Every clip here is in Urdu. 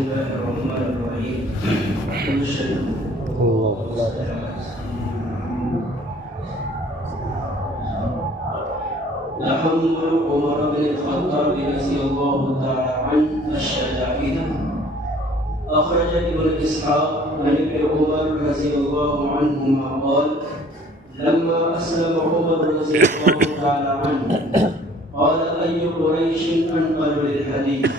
الله الرحمن الرحيم. لحمد عمر بن الخطاب رضي الله تعالى عنه الشجاعية. أخرج ابن إسحاق عن ابن عمر رضي الله عنهما قال: لما أسلم عمر رضي الله تعالى عنه قال: أي قريش أنقل للحديث؟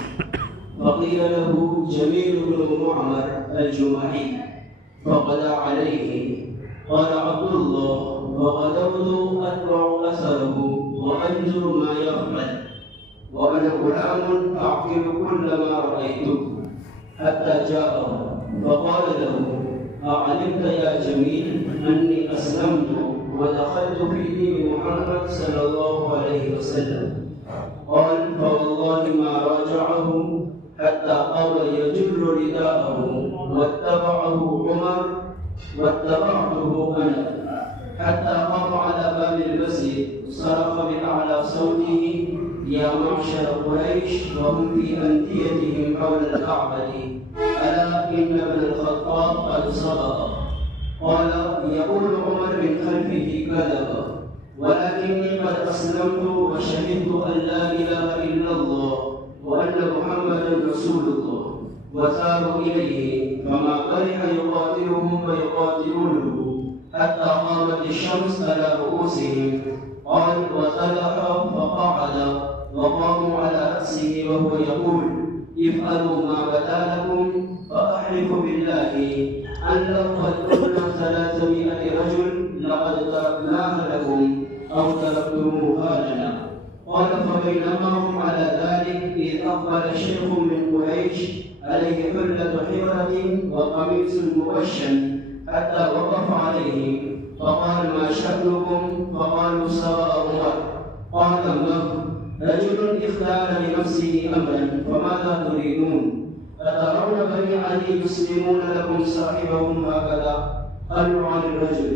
فقيل له: جميل بن معمر الجمحي. فقضى عليه. قال عبد الله: فغدوت أتبع أثره وأنظر ما يفعل، وأنا غلام أعقل كل ما رأيته، حتى جاءه فقال له: أعلمت يا جميل أني أسلمت ودخلت في دين محمد صلى الله عليه وسلم؟ قال: فوالله ما راجعه حتى قام يجر رداءه واتبعه عمر واتبعته أنا، حتى قام على باب المسجد صرخ بأعلى صوته: يا معشر قريش وهم في أنديتهم حول الكعبة، ألا إن ابن الخطاب قد صدق. قال: يقول عمر من خلفه كذب، ولكني قد أسلمت وشهدت أن لا إله إلا الله وأن محمدا رسول الله. وثاروا إليه فما برح يقاتلهم ويقاتلونه حتى قامت الشمس على رؤوسهم. قال: وطلح فقعد وقاموا على رأسه وهو يقول: افعلوا ما بدا لكم، فأحلف بالله أن لو قتلنا 300 رجل لقد تركناها لكم أو تركتموها لنا. قال: فبينما هم على ذلك إذ أقبل شيخ من قريش عليه حلة حرة وقميص موشم حتى وقف عليه، فقال: ما شأنكم؟ فقالوا: سواء عمر. قال: رجل اختار لنفسه أمرا فماذا تريدون؟ أترون بني علي يسلمون لكم صاحبهم هكذا؟ قالوا: عن الرجل.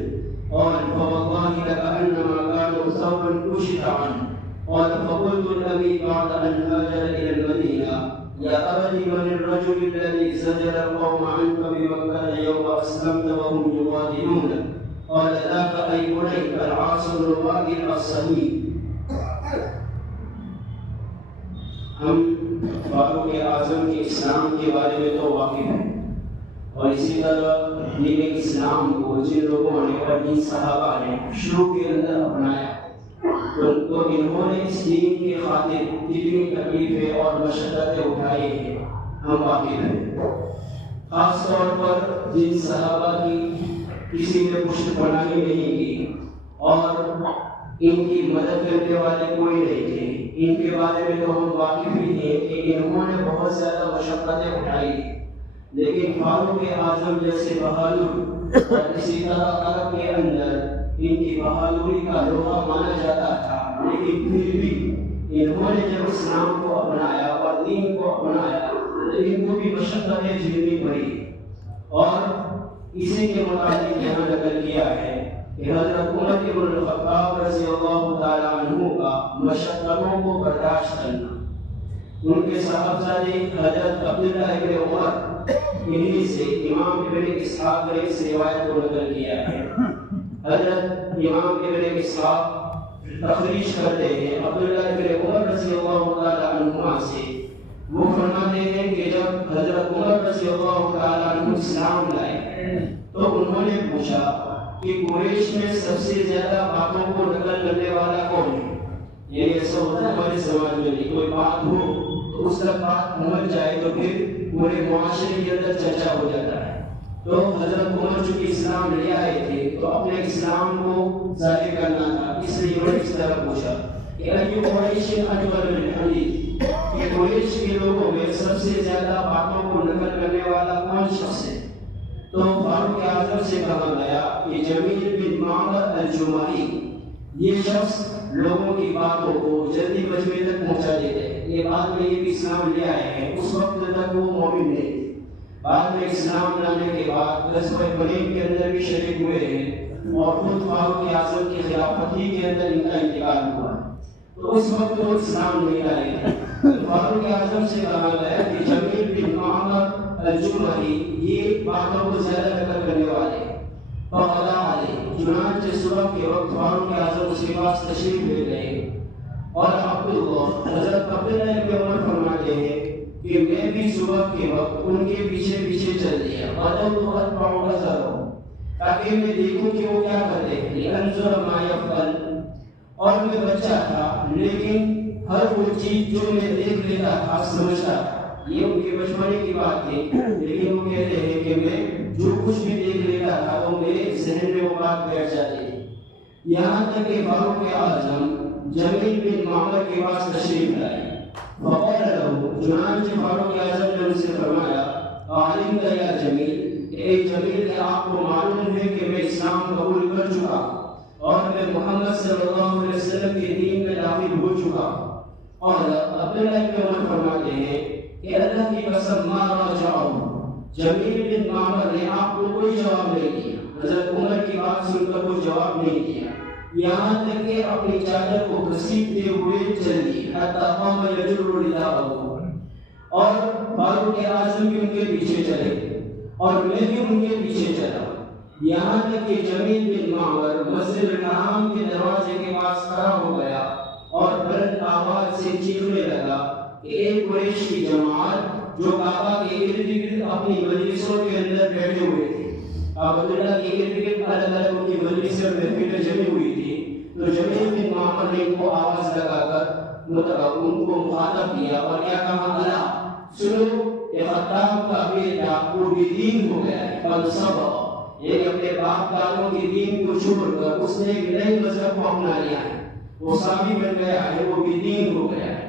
قال: فوالله لكأنما كانوا ثوبا كشف عنه. قال: فقلت لأبي بعد أن هاجر إلى المدينة: يا أبت، من الرجل الذي زجر القوم عنك بمكة يوم أسلمت وهم يقاتلونك؟ قال: ذاك أي بني العاص بن وائل الصديق. ہم فاروق اعظم کے اسلام کے بارے میں تو واقف ہیں، اور اسی طرح دین اسلام کو جن لوگوں نے اور جن صحابہ نے شروع کے اندر اپنایا تو انہوں نے اس دین کی خاطر کتنی تکلیفیں اور مشقتیں اٹھائی ہیں ہم واقف ہیں۔ خاص طور پر جن صحابہ کی کسی نے پشت پناہی نہیں کی اور ان کی مدد کرنے والے کوئی نہیں تھے، ان کے بارے میں تو ہم واقف ہی ہیں کہ انہوں نے بہت زیادہ مشقتیں اٹھائی، لیکن فاروق اعظم جیسے بہادر اور اسی طرح عرب کے اندر ان کی بہادری کا لوہا مانا جاتا تھا، لیکن پھر بھی انہوں نے جب اسلام کو اپنایا اور دین کو اپنایا تو ان کو بھی مشقتیں جھیلنی پڑی۔ اور اسی کے مطابق یہاں نقل کیا ہے کہ حضرت عمر بن الخطاب رضی اللہ تعالی عنہ کا مشقتوں کو برداشت کرنا، ان کے صاحبزادے حضرت عبداللہ ابن عمر انہی سے امام ابن اسحاق نے اس روایت کو نقل کیا ہے۔ حضرت امام ابن اسحاق تخریج کرتے ہیں عبداللہ ابن عمر رضی اللہ تعالی عنہ سے، وہ فرماتے ہیں کہ جب حضرت عمر رضی اللہ تعالی عنہ اسلام لائے تو انہوں نے پوچھا کہ قریش میں سب سے زیادہ باتوں کو نقل کرنے والا کون ہے؟ یعنی ایسا ہوتا ہے ہمارے سماج میں کوئی بات ہو تو اس کا بات پہنچ جائے تو پھر پورے معاشرے کے اندر چرچا ہو جاتا ہے۔ تو حضرت عمر چونکہ اسلام لے آئے تھے تو اپنے اسلام کو ظاہر کرنا تھا، اس لیے انہوں نے اس طرح پوچھا کہ ایو قریش اجمل للحدیث، کہ قریش کے لوگوں میں سب سے زیادہ باتوں کو نقل کرنے والا کون شخص ہے؟ تو فاروق اعظم سے کہا گیا کہ جمیل بن معمر الجمحی، یہ شخص لوگوں کی باتوں کو جلدی مجمع تک پہنچا دیتے ہیں۔ یہ بعد میں یہ بھی اسلام لے آئے ہیں، اس وقت تک وہ مومن نہیں تھے، بعد میں اسلام لانے کے بعد غزوہ حنین کے اندر بھی شریک ہوئے ہیں اور خود فاروق اعظم کی خلافت ہی کے اندر ان کا انتقال ہوا، تو اس وقت وہ اسلام نہیں لائے تھے۔ فاروق اعظم سے کہا گیا کہ جمیل بن معمر الجمہری، یہ باتوں کو زیادہ ذکر کرنے والے. فقضا علیہ، چنانچہ صبح کے وقت فاروق اعظم اس کے پاس تشریف لے گئے. اور عبداللہ حضرت عبداللہ ابن عمر فرماتے ہیں کہ میں بھی صبح کے وقت ان کے پیچھے پیچھے چل دیا. تاکہ میں دیکھوں کہ وہ کیا کرتے ہیں. لانظر ما یفعل، اور میں بچہ تھا لیکن ہر وہ چیز جو میں دیکھ لیتا تھا سمجھتا تھا. یہ ان کے بچپنے کی بات تھی، لیکن وہ کہتے ہیں کہ میں جو کچھ بھی دیکھ لیتا تھا تو میرے ذہن میں وہ بات بیٹھ جاتی تھی. یہاں تک کہ فاروق اعظم جمیل بن معمر کے پاس تشریف لائے. فقال له، چنانچہ فاروق اعظم نے ان سے فرمایا علمت یا جمیل، اے جمیل کہ آپ کو معلوم ہے کہ میں اسلام قبول کر چکا اور میں محمد صلی اللہ علیہ وسلم کے دین میں داخل ہو چکا. اور عبداللہ ابن عمر فرماتے ہیں کہ اللہ کی قسم ما راجعہ، جمیل بن معمر نے آپ کو کوئی جواب نہیں دیا. حضرت عمر کی بات سن کر کوئی جواب نہیں دیا، یہاں تک کہ اپنی چادر کو گھسیٹتے ہوئے چل دی. حتی قام یجر رداءہ، اور فاروق اعظم بھی ان کے پیچھے چلے اور میں بھی ان کے پیچھے چلا. یہاں تک کہ جمیل بن معمر مسجد الحرام کے دروازے کے پاس کھڑا ہو گیا اور بلند آواز سے چیخنے لگا کہ ایک قریش کی جماعت جو کعبہ کے ارد گرد اپنی مجلسوں کے اندر بیٹھے ہوئے تھے. عبداللہ کے ارد گرد الگ الگ ان کی مجلسیں محفلیں جمی ہوئی تھی. تو جمیل بن معمر نے ان کو آواز لگا کر ان کو مخاطب کیا اور کیا کہا، اللہ سنو، یہ خطاب کا بیٹا وہ بھی دین ہو گیا ہے. قد صبر، یہ اپنے باپ دادوں کے دین کو چھوڑ کر اس نے ایک نئے مذہب کو اپنا لیا ہے، وہ صحابی بن گیا ہے، وہ بھی دین ہو گیا ہے.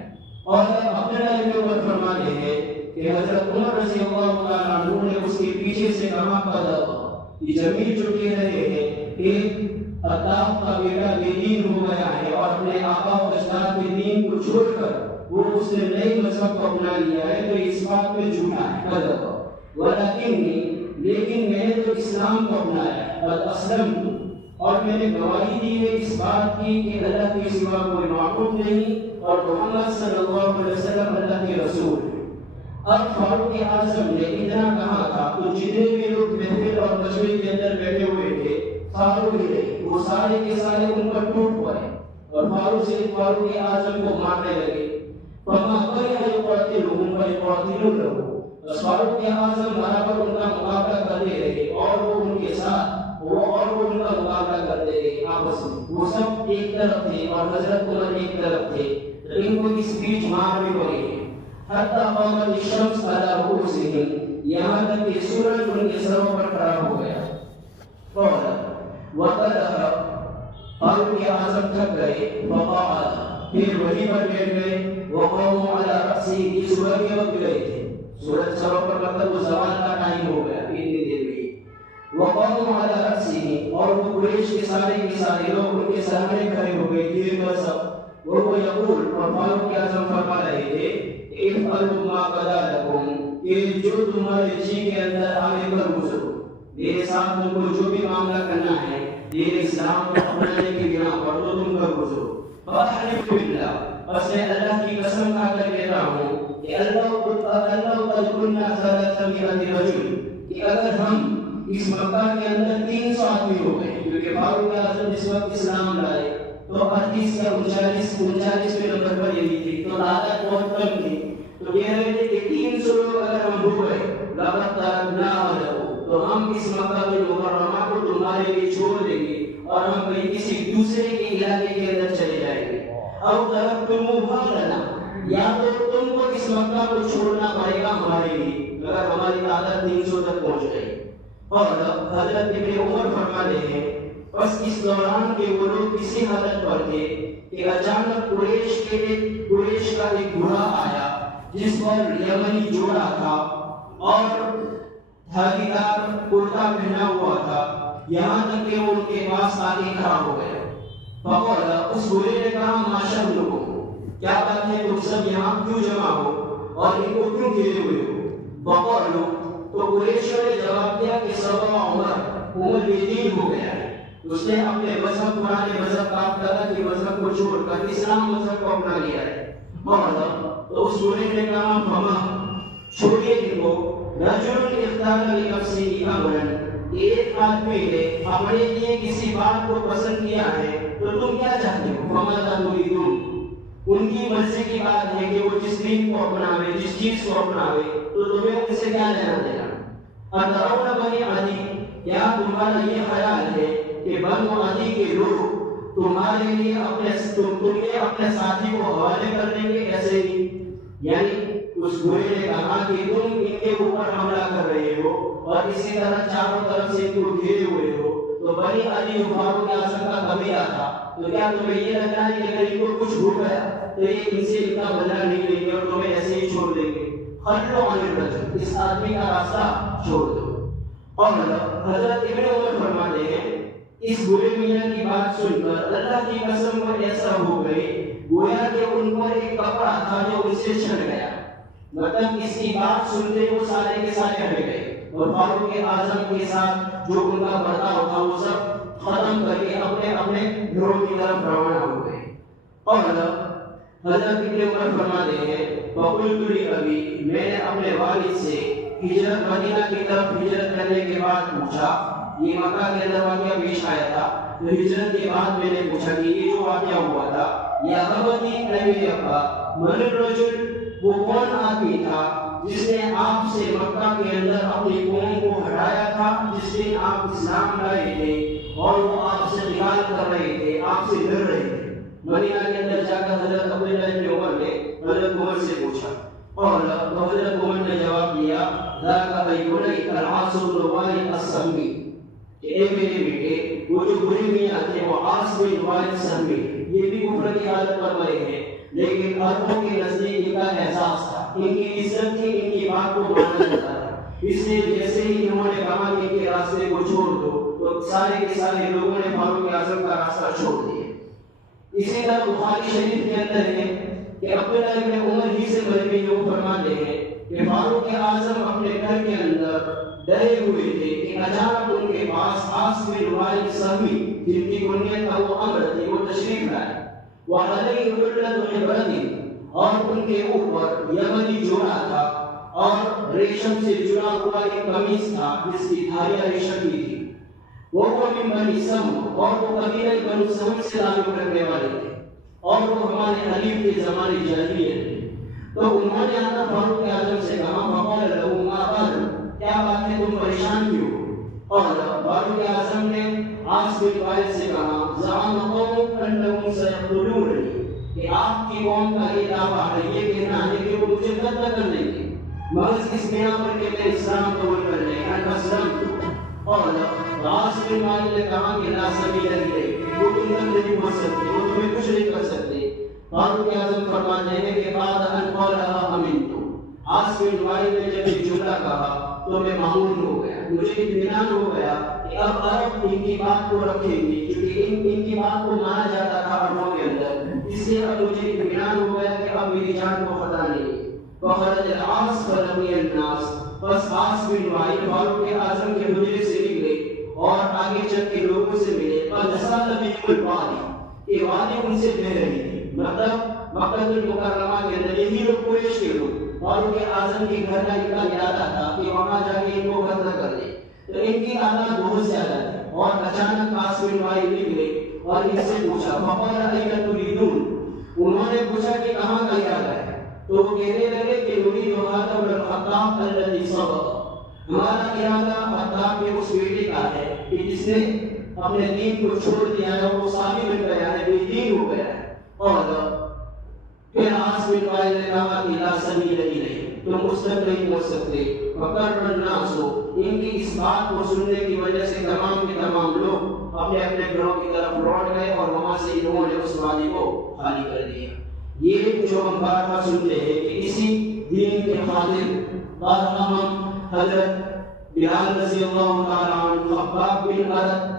اور عبداللہ ابن عمر فرماتے ہیں کہ حضرت عمر رضی اللہ تعالیٰ عنہ نے اس کے پیچھے سے کہا یہ جمیل جو کہہ رہے ہیں کہ خطاب کا بیٹا بے دین ہو گیا ہے اور اپنے آبا و اجداد کے دین کو چھوڑ کر وہ اس نے نئے مذہب کو اپنا لیا ہے، تو اس بات میں جھوٹا ہے. لیکن میں نے تو اسلام کو اپنایا، قد اسلمت، اور میں نے گواہی دی ہے اس بات کی کہ اللہ کے سوا کوئی معبود نہیں اور محمد صلی اللہ علیہ وسلم اللہ کے رسول. اب فاروق اعظم نے اتنا کہا تھا تو جتنے بھی لوگ محفل اور مجمع کے اندر بیٹھے ہوئے تھے فاروق ہی رہے، وہ سارے کے سارے ان پر ٹوٹ پڑے اور فاروق اعظم کو مارنے لگے. فما قرئ يقاتلهم ويقاتلونه، بس فاروق اعظم برابر ان کا مقابلہ کرتے رہے اور وہ ان کے ساتھ وہ ان کا مقابلہ کرتے رہے آپس میں. وہ سب ایک طرف تھے اور حضرت عمر ایک طرف تھے، ان کو اس بیچ مار بھی پڑی. حتی قامت الشمس علی رؤوسہم، یہاں تک کہ سورج ان کے سروں پر کھڑا ہو گیا. وقد فاروق اعظم تھک گئے، فقعد، پھر وہیں پر بیٹھ گئے. وقوموا علی رأسہ، اس صبح کے وقت گئے تھے، سورج سروں پر مطلب وہ زوال کا ٹائم ہو گیا اتنی دیر میں. وقوموا علی رأسہ، اور وہ قریش کے سارے لوگ ان کے سامنے کھڑے ہو گئے دیر پر سب. وہ یقول، اور فاروق اعظم فرما رہے تھے افعلوا ما قضى لكم، کہ جو تمہارے جی کے اندر آنے پر گزرو، میرے ساتھ تم کو جو بھی معاملہ کرنا ہے دین اسلام کو اپنانے کی بنا پر تو تم پر گزرو. فاحلف باللہ، بس میں اللہ کی قسم کھا کر کہتا ہوں کہ اللہ قد كنا 300 رجل، کہ اگر ہم اس مکہ کے اندر 300 آدمی ہو گئے، کیونکہ فاروق اعظم جس وقت اسلام لائے تو 38 یا 39 نمبر پر یہی تھی، تو تعداد بہت کم تھی. تو کہہ رہے تھے کہ 300 لوگ اگر ہم ہو گئے لقد ترکناہ لکم، تو ہم اس مکہ المکرمہ کو تمہارے لیے چھوڑ دیں گے اور ہم کہیں کسی دوسرے کے علاقے کے اندر چلے جائیں گے. او ترکتموہ لنا، یا تو تم کو اس مکہ کو چھوڑنا پڑے گا ہمارے لیے اگر ہماری تعداد 300 تک پہنچ گئی. اور حضرت ابن عمر فرماتے ہیں بس اس دوران کے وہ لوگ کسی حالت پر تھے کہ اچانک قریش کا ایک بوڑھا آیا جس پر یمنی جوڑا تھا اور دھاگیدار کرتا پہنا ہوا تھا، یہاں تک کہ وہ ان کے پاس آگے کھڑا ہو گیا. فقال، اس بوڑھے نے کہا ما شأنکم، کیا بات ہے تم سب یہاں کیوں جمع ہو اور ان کو کیوں گھیرے ہوئے ہو؟ فقالوا، تو قریشیوں نے جواب دیا کہ سبب عمر بے دین ہو گیا ہے، اس نے اپنے مذہب پرانے مذہب باپ دادا کے مذہب کو چھوڑ کر اسلام مذہب کو اپنا لیا ہے. تو اس بوڑھے نے کہا فما، چھوڑیے ان کو، رجل اختار لنفسه امرا، ایک آدمی نے اپنے لیے کسی بات کو پسند کیا ہے تو تم کیا چاہتے ہو؟ فماذا تريدون، ان کی مرضی کی بات ہے کہ وہ جس دین کو اپناوے، جس چیز کو اپناوے، تو تمہیں ان سے کیا لینا دینا؟ اترون بنی عدی، کیا تمہارا یہ خیال ہے کہ بنو عدی کے لوگ تمہارے لیے تمہیں اپنے ساتھی کو حوالے کر دیں گے ایسے ہی؟ یعنی اس گورے نے کہا کہ تم ان کے اوپر حملہ کر رہے ہو اور اسی طرح چاروں طرف سے ان کو گھیرے ہوئے ہو، تو بنی عدی فاروق اعظم کا قبیلہ تھا، تو کیا تمہیں یہ لگتا ہے کہ اگر ان کو کچھ ہو گیا تو یہ ان سے ان کا بدلہ نہیں لیں گے اور تمہیں ایسے ہی چھوڑ دیں گے؟ خلو عن الرجل، اس آدمی کا راستہ چھوڑ دو۔ اور حضرت ابن عمر فرماتے ہیں اس برے میاں کی بات سن کر اللہ کی قسم وہ ایسا ہو گئے گویا کہ ان پر ایک کپڑا تھا جو ان سے چھن گیا، مطلب اس کی بات سنتے وہ سارے کے سارے ہٹ گئے اور فاروق اعظم کے ساتھ جو ان کا برتاؤ تھا وہ سب ختم کر کے اپنے اپنے گھروں کی طرف روانہ ہو گئے۔ اور حضرت ابن عمر فرماتے ہیں فقلت لأبی، میں نے اپنے والد سے ہجرت مدینہ کی طرف ہجرت کرنے کے بعد پوچھا، یہ مکہ کے اندر واقعہ پیش آیا تھا، تو ہجرت کے بعد میں نے پوچھا کہ یہ جو واقعہ ہوا تھا یا ابتی اے میرے ابا، من الرجل، وہ کون آدمی تھا جس نے آپ سے مکہ کے اندر اپنی قوم کو ہٹایا تھا جس دن آپ اسلام لائے تھے اور وہ آپ سے قتال کر رہے تھے، آپ سے ڈر رہے تھے؟ مدینہ کے اندر جا کر حضرت عبداللہ بن عمر نے حضرت عمر سے پوچھا اور حضرت عمر نے جواب دیا ذاک ای بنی العاص بن وائل السہمی، کہ اے میرے بیٹے وہ جو برے میاں تھے وہ عاص بن وائل السہمی، یہ بھی کفر کی حالت پر مرے ہیں لیکن عربوں کے نزدیک ان کا احساس تھا، ان کی عزت تھی، ان کی بات کو مانا جاتا تھا، اس لیے جیسے ہی انہوں نے کہا کہ ان کے راستے کو چھوڑ دو تو سارے کے سارے لوگوں نے فاروق اعظم کا راستہ چھوڑ دیا۔ اسی طرح بخاری شریف کے اندر ہے کہ عبداللہ بن عمر ہی سے مروی جو فرماتے ہیں کہ فاروق اعظم اپنے گھر کے اندر ڈرے ہوئے تھے کہ اچانک ان کے پاس عاص بن وائل السہمی جن کی کنیت ابو عمرو تھی وہ تشریف لائے، وعلیہ حلۃ حبرۃ، اور ان کے اوپر یمنی جوڑا تھا اور ریشم سے جڑا ہوا ایک قمیص تھا جس کی دھاریاں ریشم کی تھی، وہ من بنی سم، اور وہ قبیلہ بنو سم سے تعلق رکھنے والے تھے اور وہ ہمارے حلیف کے زمانے جاہلیت تھے۔ تو انہوں نے آنا فاروق اعظم سے کہا فقال له ما بال، کیا بات ہے تم پریشان کیوں ہو؟ اور فاروق اعظم نے عاص بن وائل سے کہا زعم قوم انهم سيقتلونني، کہ آپ کی قوم کا یہ دعویٰ ہے، یہ کہنا ہے کہ وہ مجھے قتل کر دیں گے، محض اس بنا پر کہ میں اسلام قبول کر لیں، ان اسلمت۔ اور عاص بن وائل نے کہا کہ لا سبیل الیک، وہ تم تک نہیں پہنچ سکتے، وہ تمہیں کچھ نہیں کر سکتے۔ فاروق اعظم فرماتے ہیں کہ بعد ان قالها امنت، عاص بن وائل نے جب یہ جملہ کہا تو میں معمول ہو گیا، مجھے اطمینان ہو گیا کہ اب عرب ان کی بات کو رکھیں گے، کیونکہ ان کی بات کو مانا جاتا تھا عربوں کے اندر، اس لیے اب مجھے اطمینان ہو گیا کہ اب میری جان کو خطرہ نہیں ہے۔ فخرج العاص فلقی الناس، بس عاص بن وائل فاروق اعظم کے حجرے سے نکلے اور آگے چل کے لوگوں سے ملے، فنسال بهم الوادی، یہ وادی ان سے بہ رہی تھی، مطلب مکہ المکرمہ کے اندر یہی لوگ قریش کے لوگ فاروق اعظم کے گھر کا ان کا ارادہ تھا کہ وہاں جا کے ان کو قتل کر دے، تو ان کی تعداد بہت زیادہ تھی اور اچانک عاص بن وائل نکلے اور ان سے پوچھا فقال این تریدون، انہوں نے پوچھا کہ کہاں کا ارادہ ہے؟ تو وہ کہنے لگے کہ نرید هذا بن الخطاب الذي سبق، ہمارا ارادہ خطاب کے اس بیٹے کا ہے کہ جس نے اپنے دین کو چھوڑ دیا ہے اور وہ صابی بن گیا ہے، بے دین ہو گیا ہے۔ اور پھر عاص بن وائل نے کہا کہ لا سبیل الیک، تم اس تک نہیں پہنچ سکتے۔ فقر الناس، ان کی اس بات کو سننے کی وجہ سے تمام کے تمام لوگ اپنے اپنے گھروں کی طرف لوٹ گئے اور وہاں سے انہوں نے اس وادی کو خالی کر دیا۔ یہ جو ہم بار بار سنتے ہیں کہ اسی دین کے خاطر بارہم حضرت بلال رضی اللہ تعالیٰ عنہ، خباب بن ارد،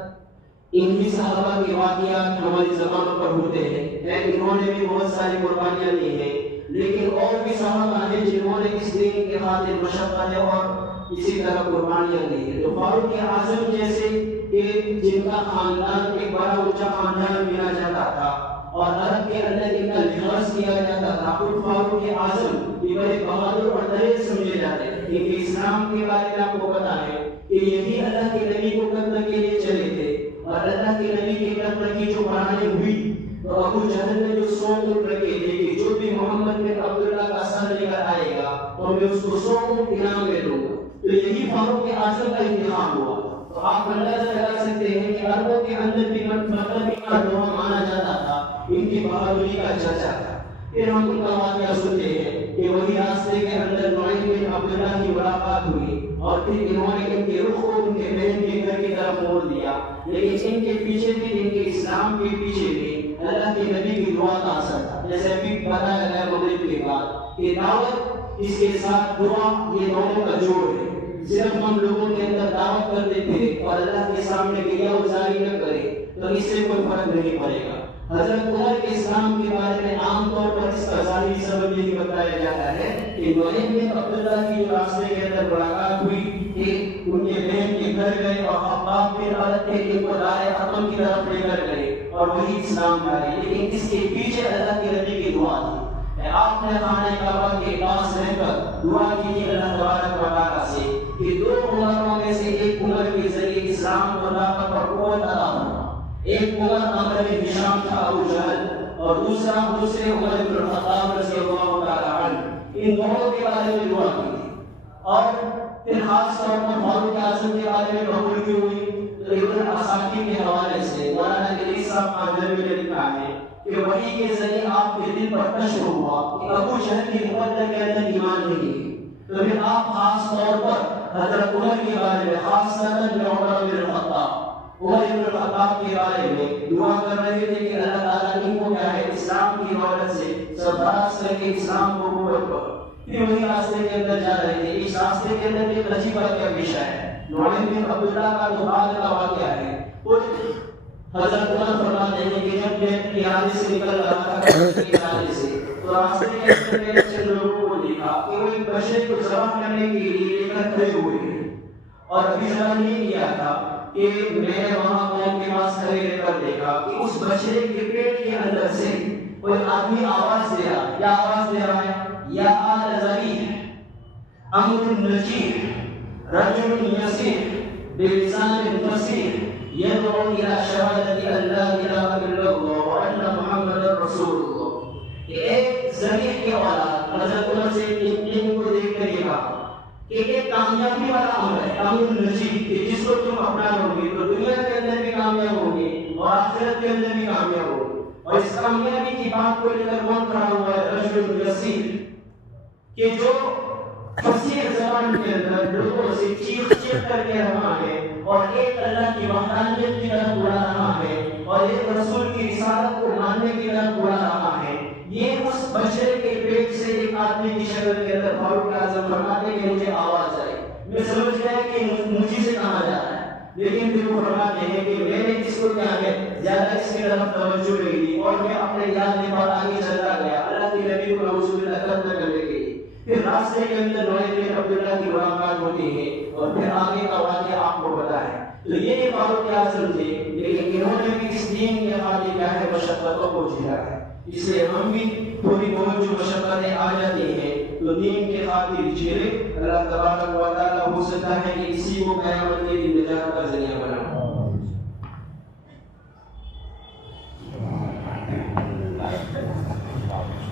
انہی صحابہ کے واقعات ہماری زبانوں پر ہوتے ہیں، انہوں نے بھی بہت ساری قربانیاں دی ہیں، لیکن اور بھی صحابہ ہیں جنہوں نے اس دین کے خاطر مشقت اور اسی طرح قربانیاں دی ہیں۔ تو فاروق اعظم جیسے کہ جن کا خاندان ایک بڑا اونچا خاندان مانا جاتا تھا اور عرب کے اندر ان کا لحاظ کیا جاتا تھا. خود فاروق اعظم یہ بڑے بہادر اور دلیر سمجھے جاتے تھے. کیونکہ اسلام کے بارے میں آپ کو پتا ہے کہ یہی اللہ کے نبی کو قتل کے لیے چلے تھے. اور اللہ کے نبی کے قتل کی جو بڑھانے ہوئی تو ابو جہل نے جو 100 اونٹ رکھے تھے کہ جو بھی محمد بن عبداللہ کا سر لے کر آئے گا تو میں اس کو 100 اونٹ انعام دے دوں گا. تو یہی فاروق اعظم کا انتخاب ہوا. تو آپ اندازہ لگا سکتے ہیں کہ عربوں کے اندر بھی مطلب کا لوہا مانا جاتا تھا, ان کی بہادری کا چرچا تھا. پھر ہم ان کا واقعہ سنتے ہیں کہ وہی راستے کے اندر نعیم بن عبداللہ کی ملاقات ہوئی اور پھر انہوں نے ان کے رخ کو ان کے بہن کے گھر کی طرف موڑ دیا. لیکن ان کے پیچھے بھی, ان کے اسلام کے پیچھے بھی اللہ کے نبی کی دعا کا اثر تھا. جیسے ابھی بتایا گیا مغرب کے بعد کہ دعوت اس کے ساتھ دعا یہ دونوں کا جوڑ ہے. صرف ہم لوگوں کے اندر دعوت کرتے تھے اور اللہ کے سامنے گریا گزاری نہ کرے تو اس سے کوئی فرق نہیں پڑے گا. حضرت عمر کے اسلام کے بارے میں عام طور پر اس کا ظاہری سبب یہ بتایا جاتا ہے کہ نعیم بن عبداللہ کی جو راستے کے اندر ملاقات ہوئی کہ ان کے بہن کے گھر گئے اور خباب بن عرب کے ان کو دار ارقم کی طرف لے کر گئے اور وہی اسلام لائے. لیکن اس کے پیچھے اللہ کے نبی کی دعا تھی. آپ نے خانہ کعبہ کے پاس رہ کر دعا کیجیے اللہ تبارک و تعالیٰ سے کہ 2 عمروں میں سے ایک عمر کے ذریعے اسلام کو طاقت اور قوت عطا ہوا. ایک عمر عمر بن ہشام تھا ابو جہل اور دوسرے عمر بن الخطاب رضی اللہ تعالیٰ عنہ. ان دونوں کے بارے میں دعا کی تھی. اور پھر خاص طور پر فاروق اعظم کے بارے میں قبول کی ہوئی. تو ابن اساکیر کے حوالے سے مولانا ادریس صاحب خانجر میں لکھا ہے کہ وحی کے ذریعے آپ کے دل پر نشر ہوا کہ ابو جہل کی مقدر کے اندر ایمان نہیں ہے. تو پھر آپ خاص طور پر حضرت عمر کے بارے میں خاص طور پر عمر بن الخطاب کے بارے میں دعا کر رہے تھے کہ اللہ تعالیٰ ان کو کیا ہے اسلام کی دولت سے سرفراز کر کے اسلام کو قبول کرو. پھر وہی راستے کے اندر جا رہے تھے. اس راستے کے اندر ایک عجیب واقعہ پیش آیا ہے. نعیم بن عبداللہ کا جو بعد کا واقعہ ہے حضرت عمر فرماتے ہیں کہ جب میں ارادے سے نکل رہا تھا ارادے سے تو راستے کے اندر میں نے چند لوگوں کو دیکھا کہ وہ ایک بچے کو ذبح کرنے کے لیے لے کر کھڑے ہوئے ہیں اور ابھی خیال نہیں کیا تھا کہ میں نے وہاں قوم کے پاس کھڑے رہ کر دیکھا کہ اس بچے کے پیٹ کے اندر سے کوئی آدمی آواز دے رہا. کیا آواز دے رہا ہے؟ یا آل ذریح امر نجیب رجل یسیر بلسان فصیح يدعو إلى شهادة أن لا إله إلا الله وأن محمدا رسول الله. ایک ذریح کے اولاد حضرت عمر سے ان کو دیکھ کر یہ کہا کہ ایک کامیابی والا عمل ہے امر نجیب کہ جس کو تم اپنا لو گے تو دنیا کے اندر بھی کامیاب ہوگے اور آخرت کے اندر بھی کامیاب ہوگے. اور اس کامیابی کی بات کو لے کر کون کھڑا ہوا ہے؟ رجل یسیر کہ جو فصیح زبان کے اندر لوگوں سے چیخ چیخ کر کے رہا ہے اور ایک اللہ کی وحدانیت کی طرف بلا رہا ہے اور ایک رسول کی رسالت کو ماننے کی طرف بلا رہا ہے. یہ اس بچے کے پیٹ سے ایک آدمی کی شکل کے اندر فاروق اعظم فرماتے کہ مجھے آواز آئی. میں سمجھ گیا کہ مجھے سے کہا جا رہا ہے. لیکن پھر وہ فرماتے ہیں کہ میں نے اس کو کیا ہے زیادہ اس کی طرف توجہ نہیں دی اور میں اپنے یاد کے بعد آگے چلتا گیا اللہ کے نبی کو رسول اللہ قتل کرنے کے لیے. پھر راستے کے اندر نعیم بن عبداللہ کی ملاقات ہوتی ہے اور پھر آگے کا واقعہ آپ کو پتا ہے. تو یہ فاروق اعظم تھے لیکن انہوں نے بھی اس دین کے خاطر کیا ہے مشقتوں کو جھیلا ہے. اس لیے ہم بھی تھوڑی بہت جو مشقتیں آ جاتی ہیں تو دین کے خاطر جھیلے. اللہ تبارک و تعالیٰ ہو سکتا ہے کہ اسی کو قیامت کے دن نجات کا ذریعہ بنائے.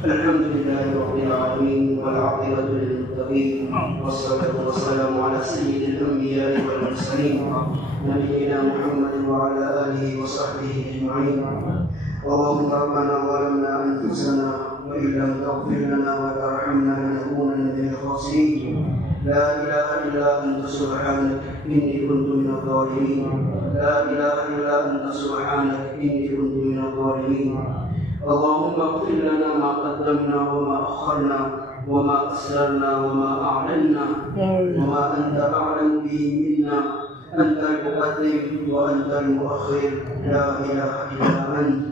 الحمد لله رب العالمين والعاقبة للمتقين والصلاة والسلام على سيد الأنبياء والمرسلين نبينا محمد وعلى آله وصحبه أجمعين. اللهم ربنا ظلمنا أنفسنا وإن لم تغفر لنا وترحمنا لنكونن من الخاسرين. لا إله إلا أنت سبحانك إني كنت من الظالمين. لا إله إلا أنت سبحانك إني كنت من الظالمين. اللهم اغفر لنا ما قدمنا وما أخرنا وما أسررنا وما أعلنا وما أنت أعلم به منا. أنت المقدم وأنت المؤخر لا إله إلا أنت.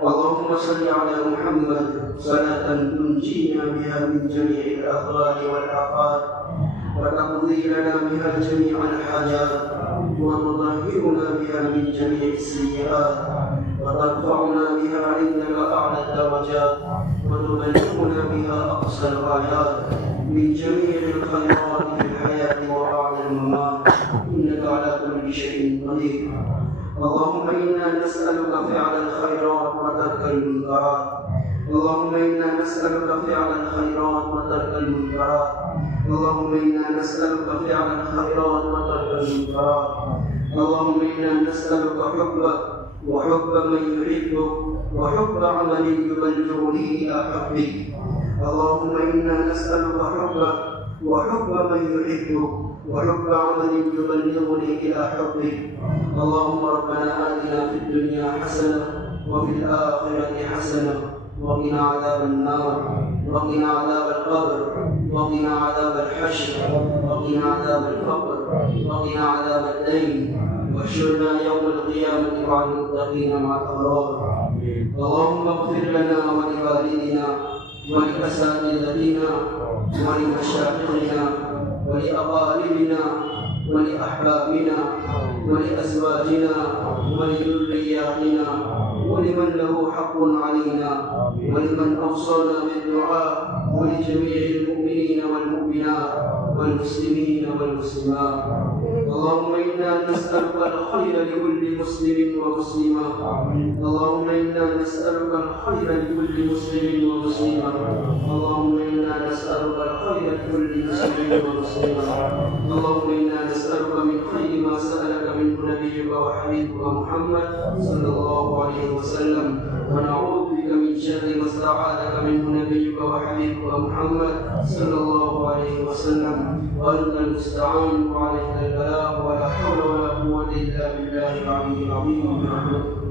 اللهم صل على محمد صلاة تنجينا بها من جميع الأضرار والآفات وتقضي لنا بها جميع الحاجات وتطهرنا بها من جميع السيئات وترفعنا بها عندك أعلى الدرجات وتبلغنا بها أقصى الغايات من جميع الخيرات في الحياة وبعد الممات إنك على كل شيء قدير. اللهم إنا نسألك فعل الخيرات وترك المنكرات. اللهم إنا نسألك فعل الخيرات وترك المنكرات. اللهم إنا نسألك فعل الخيرات وترك المنكرات. اللهم إنا نسألك حبك وحب من يحبك وحب عمل يبلغني إلى حبك. اللهم إنا نسألك حبك وحب من يحبك وحب عمل يبلغني إلى حبك. اللهم ربنا آتنا في الدنيا حسنة وفي الآخرة حسنة وقنا عذاب النار وقنا عذاب القبر وقنا عذاب الحشر وقنا عذاب الفقر وقنا عذاب الدين واحشرنا يوم القيامة مع المتقين مع الأبرار. اللهم اغفر لنا ولوالدنا ولأساتذتنا ولمشايخنا ولأقاربنا ولأحبابنا ولأزواجنا ولذرياتنا ولمن له حق علينا ولمن أوصانا بالدعاء ولجميع المؤمنين والمؤمنات والمسلمين والمسلمات. اللهم إنا نسألك الخير لكل مسلم ومسلمة. اللهم إنا نسألك الخير لكل مسلم ومسلمة. اللهم إنا نسألك الخير لكل مسلم ومسلمة. اللهم إنا نسألك من خير ما سألك منه نبيك وحبيبك محمد صلى الله عليه وسلم ونعوذ بك من شر ما استعاذك منه نبيك وحبيبك محمد صلى الله عليه وسلم وأنت المستعان وعليك البلاغ ولا حول ولا قوة إلا بالله العلي العظيم برحمتك